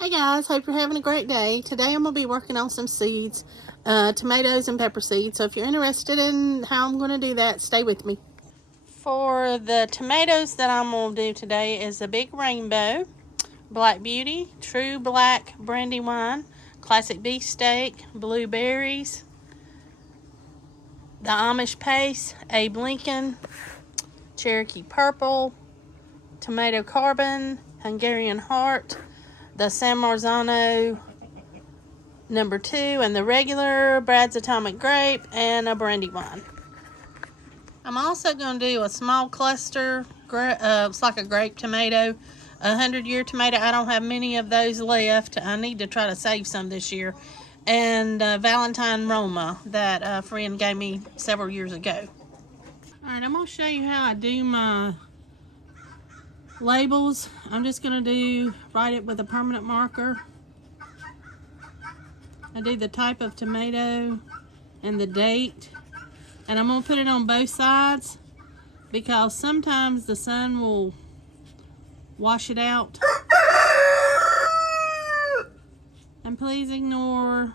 Hey guys, hope you're having a great day. Today I'm going to be working on some seeds, tomatoes and pepper seeds. So if you're interested in how I'm going to do that, stay with me. For the tomatoes that I'm going to do today is a Big Rainbow, Black Beauty, True Black Brandywine, Classic Beefsteak, Blueberries, the Amish Pace, Abe Lincoln, Cherokee Purple, Tomato Carbon, Hungarian Heart, the San Marzano number 2, and the regular Brad's Atomic Grape, and a Brandywine. I'm also going to do a small cluster, it's like a grape tomato, a 100-year tomato. I don't have many of those left. I need to try to save some this year. And Valentine Roma that a friend gave me several years ago. Alright, I'm going to show you how I do my labels. I'm just going to write it with a permanent marker. I do the type of tomato and the date, and I'm going to put it on both sides because sometimes the sun will wash it out. And please ignore,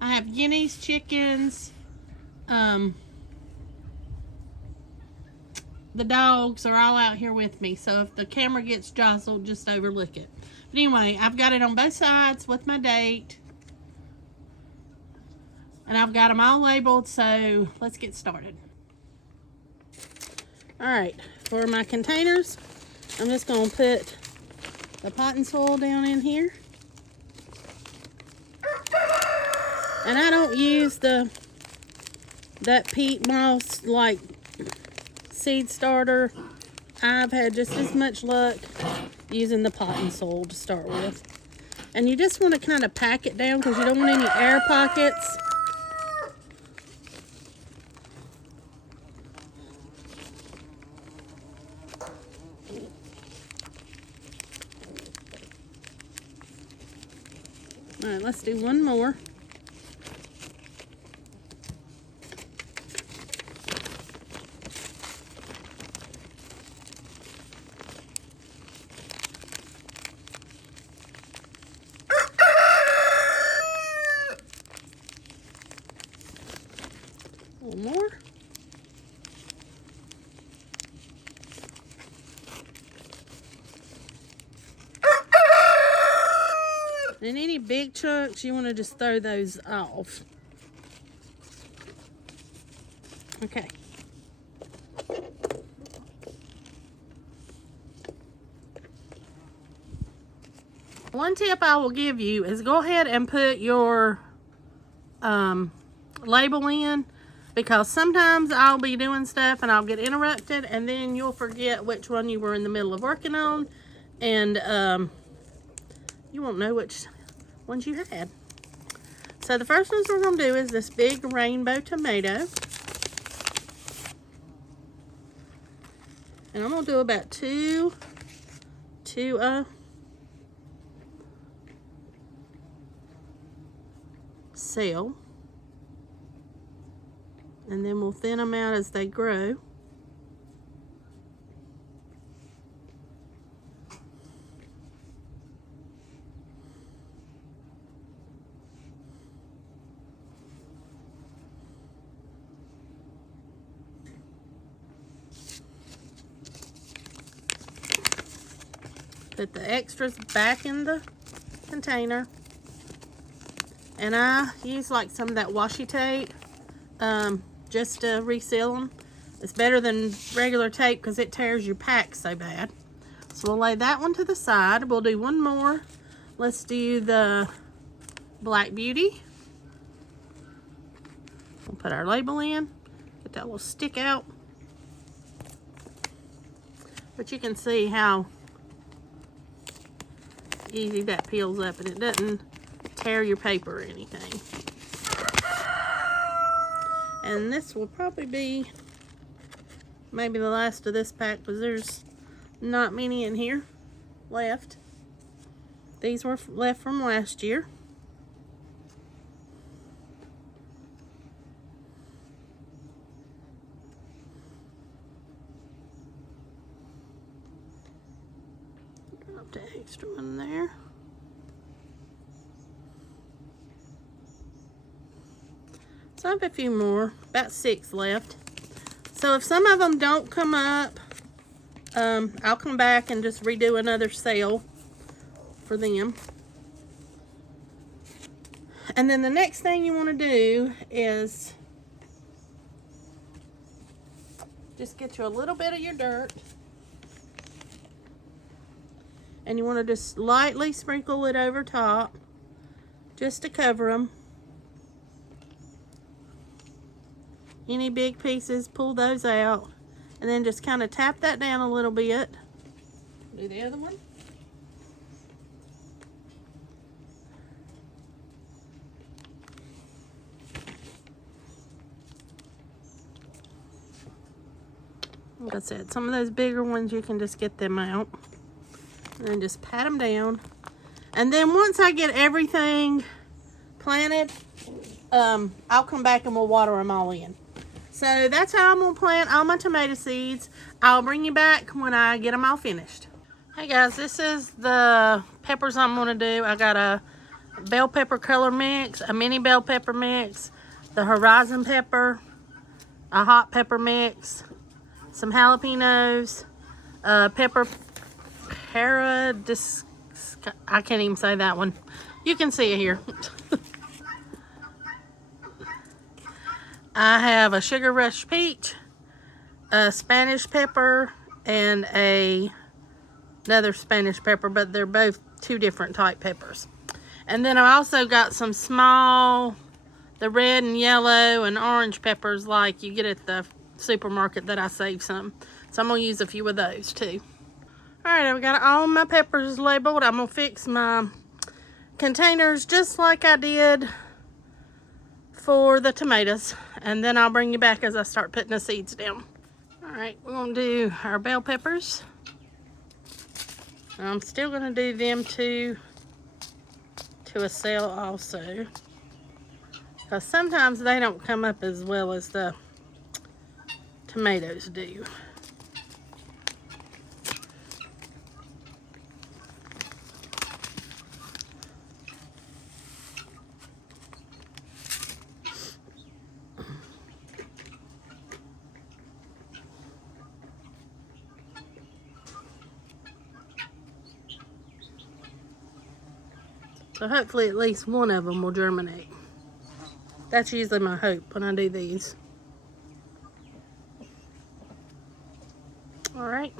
I have guineas, chickens, the dogs are all out here with me, so if the camera gets jostled, just overlook it. But anyway, I've got it on both sides with my date, and I've got them all labeled, so let's get started. Alright, for my containers, I'm just going to put the potting soil down in here. And I don't use that peat moss like seed starter. I've had just as much luck using the potting soil to start with. And you just want to kind of pack it down because you don't want any air pockets. Alright, let's do one more. One more. And any big chunks, you want to just throw those off. Okay. One tip I will give you is go ahead and put your label in, because sometimes I'll be doing stuff and I'll get interrupted and then you'll forget which one you were in the middle of working on, and you won't know which ones you had. So the first ones we're going to do is this Big Rainbow tomato. And I'm going to do about two cell. And then we'll thin them out as they grow. Put the extras back in the container. And I use like some of that washi tape just to reseal them. It's better than regular tape because it tears your pack so bad. So we'll lay that one to the side. We'll do one more. Let's do the Black Beauty. We'll put our label in. Get that little stick out. But you can see how easy that peels up, and it doesn't tear your paper or anything. And this will probably be maybe the last of this pack because there's not many in here left. These were left from last year. Drop the extra one there. So I have a few more, about 6 left. So if some of them don't come up, I'll come back and just redo another sale for them. And then the next thing you want to do is just get you a little bit of your dirt. And you want to just lightly sprinkle it over top, just to cover them. Any big pieces, pull those out. And then just kind of tap that down a little bit. Do the other one. Like I said, some of those bigger ones, you can just get them out. And then just pat them down. And then once I get everything planted, I'll come back and we'll water them all in. So that's how I'm going to plant all my tomato seeds. I'll bring you back when I get them all finished. Hey guys, this is the peppers I'm going to do. I got a bell pepper color mix, a mini bell pepper mix, the horizon pepper, a hot pepper mix, some jalapenos, pepper paradis. I can't even say that one. You can see it here. I have a sugar rush peach, a Spanish pepper, and another Spanish pepper, but they're both 2 different type peppers. And then I also got some small, the red and yellow and orange peppers like you get at the supermarket that I saved some. So I'm going to use a few of those too. Alright, I've got all my peppers labeled. I'm going to fix my containers just like I did for the tomatoes. And then I'll bring you back as I start putting the seeds down. Alright, we're going to do our bell peppers. I'm still going to do them to a cell also. Because sometimes they don't come up as well as the tomatoes do. So hopefully at least one of them will germinate. That's usually my hope when I do these. All right.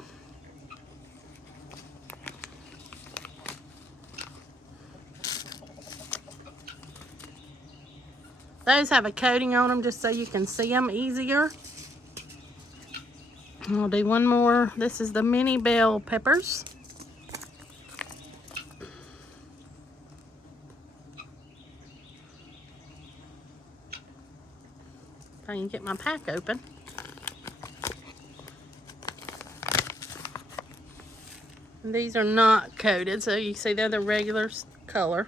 Those have a coating on them just so you can see them easier. I'll do one more. This is the mini bell peppers. If I can get my pack open. And these are not coated, so you see they're the regular color.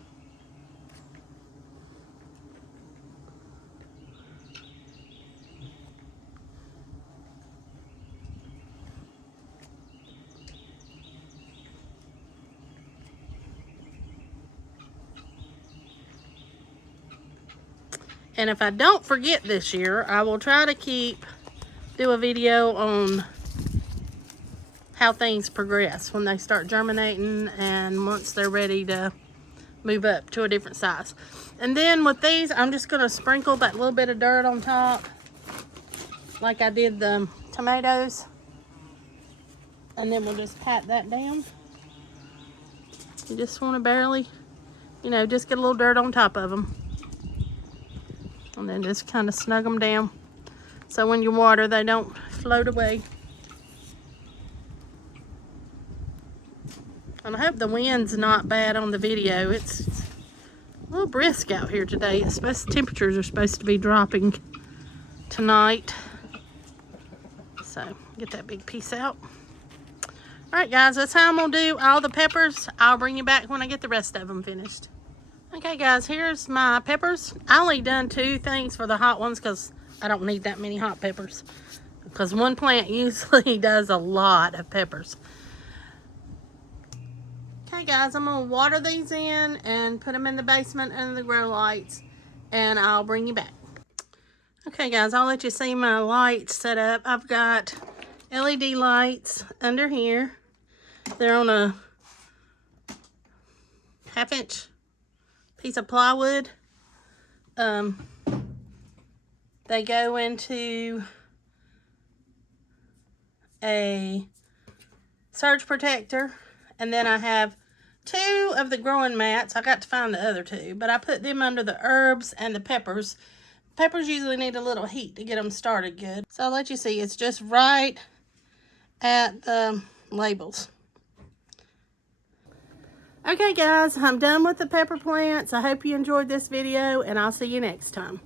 And if I don't forget this year, I will try to do a video on how things progress when they start germinating and once they're ready to move up to a different size. And then with these, I'm just going to sprinkle that little bit of dirt on top like I did the tomatoes. And then we'll just pat that down. You just want to barely, just get a little dirt on top of them. And then just kind of snug them down so when you water they don't float away. And I hope the wind's not bad on the video. It's a little brisk out here today. Temperatures are supposed to be dropping tonight. So get that big piece out. Alright guys, that's how I'm going to do all the peppers. I'll bring you back when I get the rest of them finished. Okay guys, here's my peppers. I only done 2 things for the hot ones because I don't need that many hot peppers. Because one plant usually does a lot of peppers. Okay guys, I'm going to water these in and put them in the basement under the grow lights. And I'll bring you back. Okay guys, I'll let you see my lights set up. I've got LED lights under here. They're on a 1/2-inch piece of plywood. They go into a surge protector, and then I have 2 of the growing mats. I got to find the other 2, but I put them under the herbs and the peppers. Peppers usually need a little heat to get them started good. So I'll let you see, it's just right at the labels. Okay guys, I'm done with the pepper plants. I hope you enjoyed this video, and I'll see you next time.